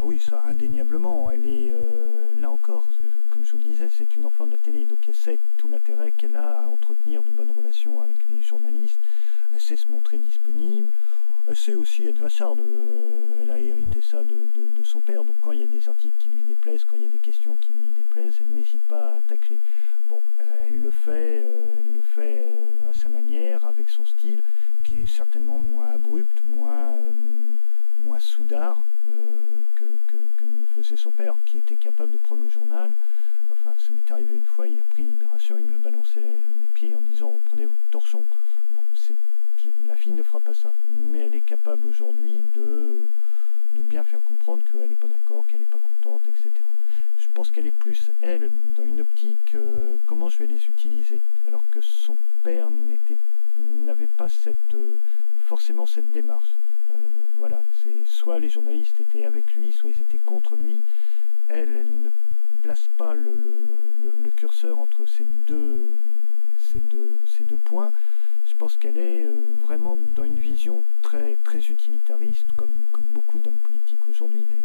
Ah oui, ça, indéniablement. Elle est, là encore, comme je vous le disais, c'est une enfant de la télé. Donc elle sait tout l'intérêt qu'elle a à entretenir de bonnes relations avec les journalistes. Elle sait se montrer disponible. Elle sait aussi être vassarde. Elle a hérité ça de son père. Donc quand il y a des articles qui lui déplaisent, quand il y a des questions qui lui déplaisent, elle n'hésite pas à attaquer. Bon, elle le fait à sa manière, avec son style, qui est certainement moins abrupt, moins soudard que ne faisait son père, qui était capable de prendre le journal. Enfin, ça m'est arrivé une fois, il a pris Libération, il me l'a balancé à mes pieds en disant reprenez votre torchon. Bon, la fille ne fera pas ça, mais elle est capable aujourd'hui de bien faire comprendre qu'elle n'est pas d'accord, qu'elle n'est pas contente, etc. Je pense qu'elle est plus, elle, dans une optique comment je vais les utiliser, alors que son père n'avait pas forcément cette démarche. Voilà, c'est soit les journalistes étaient avec lui, soit ils étaient contre lui. Elle ne place pas le curseur entre ces deux points. Je pense qu'elle est vraiment dans une vision très, très utilitariste, comme beaucoup d'hommes politiques aujourd'hui d'ailleurs.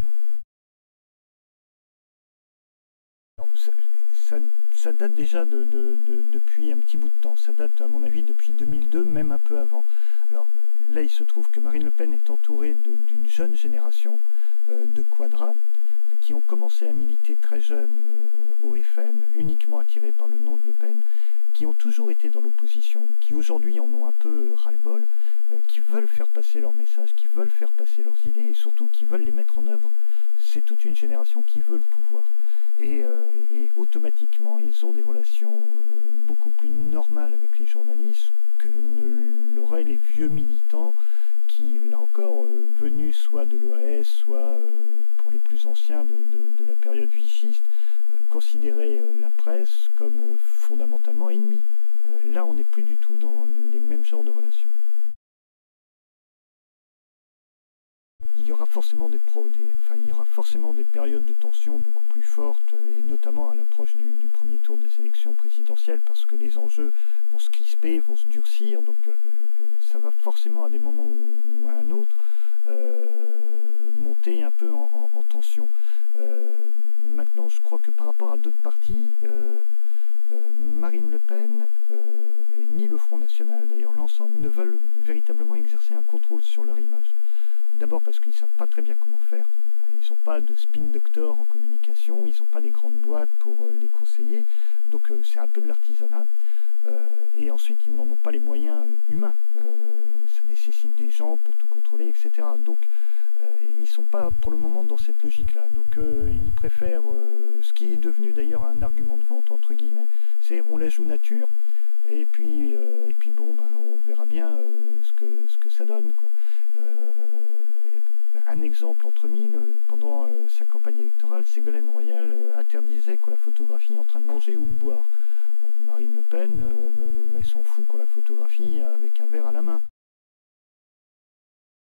Ça date déjà depuis un petit bout de temps. Ça date, à mon avis, depuis 2002, même un peu avant. Alors là, il se trouve que Marine Le Pen est entourée d'une jeune génération de quadras qui ont commencé à militer très jeunes au FN, uniquement attirés par le nom de Le Pen, qui ont toujours été dans l'opposition, qui aujourd'hui en ont un peu ras-le-bol, qui veulent faire passer leurs messages, qui veulent faire passer leurs idées et surtout qui veulent les mettre en œuvre. C'est toute une génération qui veut le pouvoir. Et automatiquement, ils ont des relations beaucoup plus normales avec les journalistes que ne l'auraient les vieux militants qui, là encore, venus soit de l'OAS, soit, pour les plus anciens, de la période vichiste, considéraient la presse comme fondamentalement ennemie. Là, on n'est plus du tout dans les mêmes genres de relations. Il y aura forcément il y aura forcément des périodes de tension beaucoup plus fortes, et notamment à l'approche du premier tour des élections présidentielles, parce que les enjeux vont se crisper, vont se durcir, donc ça va forcément à des moments ou à un autre monter un peu en tension. Maintenant, je crois que par rapport à d'autres partis, Marine Le Pen, ni le Front National, d'ailleurs l'ensemble, ne veulent véritablement exercer un contrôle sur leur image. D'abord parce qu'ils ne savent pas très bien comment faire. Ils n'ont pas de spin doctor en communication, ils n'ont pas des grandes boîtes pour les conseiller. Donc c'est un peu de l'artisanat. Et ensuite, ils n'en ont pas les moyens humains. Ça nécessite des gens pour tout contrôler, etc. Donc ils ne sont pas pour le moment dans cette logique-là. Donc ils préfèrent, ce qui est devenu d'ailleurs un argument de vente, entre guillemets, c'est on la joue nature. Et puis bon, on verra bien ce que ça donne, quoi. Un exemple entre mille, pendant sa campagne électorale, Ségolène Royal interdisait qu'on la photographie en train de manger ou de boire. Bon, Marine Le Pen, elle s'en fout qu'on la photographie avec un verre à la main.